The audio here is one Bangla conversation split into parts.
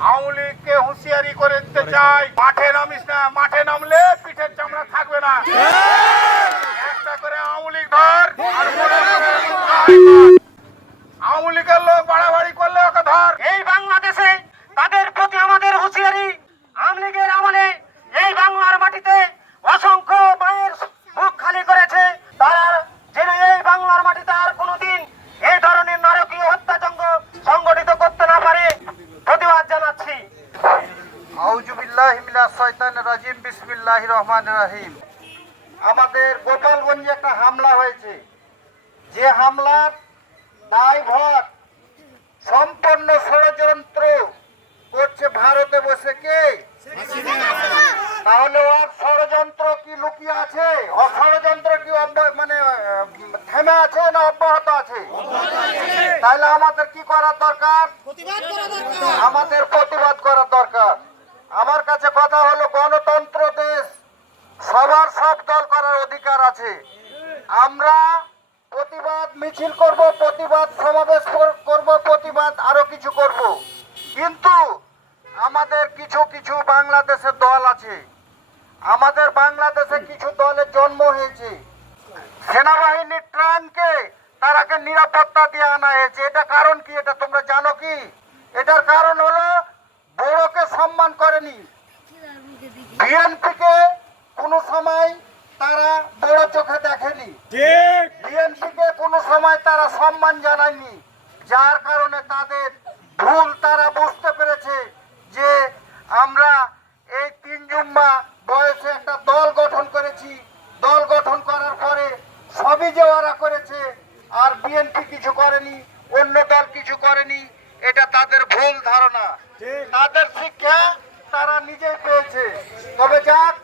আওয়ামী লীগকে হুঁশিয়ারি করে দিতে চাই। মাঠে নামিস না, মাঠে নামলে পিঠের চামড়া থাকবে না একটা করে আওয়ামী লীগ ধর আর মনে করে আওয়ামী লীগের লোক বাড়াবাড়ি করলে ওকে ধর এই বাংলাদেশে তাদের প্রতি আমাদের হুঁশিয়ারি আওয়ামী লীগের আমলে এই বাংলার মাটিতে অসংখ্য মায়ের বুক খালি করেছে তারা যেন এই বাংলার মাটিতে আর কোনোদিন এই ধরনের নারকীয় হত্যাযজ্ঞ সংগঠিত করতে না পারে প্রতিবাদ জানাচ্ছি শয়তানির রাজিম, বিসমিল্লাহির রহমানির রহিম। আমাদের গোপালগঞ্জে একটা হামলা হয়েছে। যে হামলার দায়ভার সম্পন্ন ষড়যন্ত্র করছে ভারতে বসে কে? তাহলে ষড়যন্ত্র কি লুকিয়ে আছে? কি মানে থেমে আছে না অব্যাহত আছে? তাহলে আমাদের কি করা দরকার? আমাদের প্রতিবাদ করা দরকার। আমার কাছে কথা হলো গণতন্ত্র দেশ সবার সব দল করার আছে আমরা প্রতিবাদ মিছিল করব, প্রতিবাদ সমাবেশ কর- করব, প্রতিবাদ আরও কিছু করব। কিন্তু আমাদের কিছু কিছু বাংলাদেশের দল আছে। আমাদের বাংলাদেশে কিছু দলের জন্ম হয়েছে। সেনাবাহিনীর ট্রানকে তারাকে নিরাপত্তা দিয়ে আনা হয়েছে। এটা কারণ কি? এটা তোমরা জানো কি? এটার কারণ হলো বড়কে সম্মান করেনি। বিএনপিকে কোনো সময় তারা চোখে দেখেনি। বিএনপিকে কোনো সময় তারা সম্মান জানায়নি যার কারণে তাদের ভুল তারা বুঝতে পেরেছে যে আমরা এই তিন জুম্মা বয়সে একটা দল গঠন করেছি। দল গঠন করার পরে সবই যে ওরা করেছে আর বিএনপি কিছু করেনি অন্য দল কিছু করেনি এটা তাদের ভুল ধারণা। তাদের শিক্ষা তারা নিজেই পেয়েছে। তবে যাক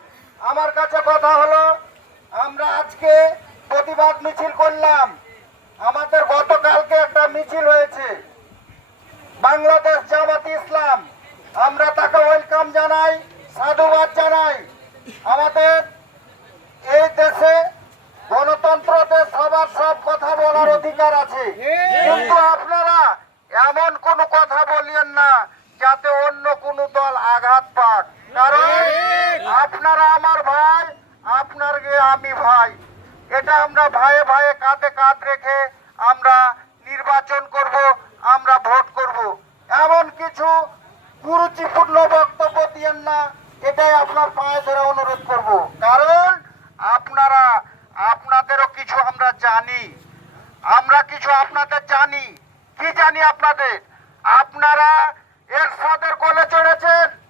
আমার কাছে কথা হলো আজকে প্রতিবাদ মিছিল করলাম। আমাদের গতকালকে একটা মিছিল হয়েছে। বাংলাদেশ জামাত ইসলাম। আমরা তাকে ওয়েলকাম জানাই, সাধুবাদ জানাই। আমাদের এই দেশে গণতন্ত্র দেশ সবার সব কথা বলার অধিকার আছে। কিন্তু আপনারা এমন কোনো কথা বলিয়েন না যাতে অন্য কোনো দল আঘাত পাক। কারণ আপনারা আমার ভাই আপনার আমি ভাই। এটা আমরা ভাইয়ে ভাইয়ে কাঁধে কাঁধ রেখে আমরা নির্বাচন করব, আমরা ভোট করব। এমন কিছু কুরুচিপূর্ণ বক্তব্য দিয়েন না, এটাই আপনার পায়ে ধরে অনুরোধ করব। কারণ আপনারা, আপনাদেরও কিছু আমরা জানি। আমরা কিছু আপনাদের জানি। কি জানি আপনাদের? আপনারা এরশাদের কোলে চড়েছেন?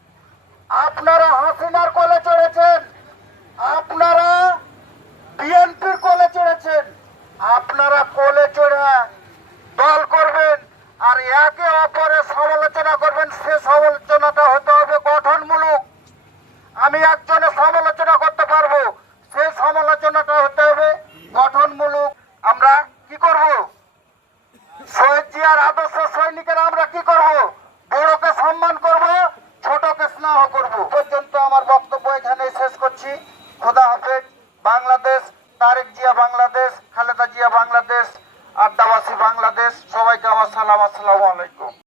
করছি। খোদা হাফেজ, বাংলাদেশ, তারেক জিয়া বাংলাদেশ, খালেদা জিয়া বাংলাদেশ, আড্ডাবাসী বাংলাদেশ, সবাইকে আমার সালাম, আসসালামু আলাইকুম।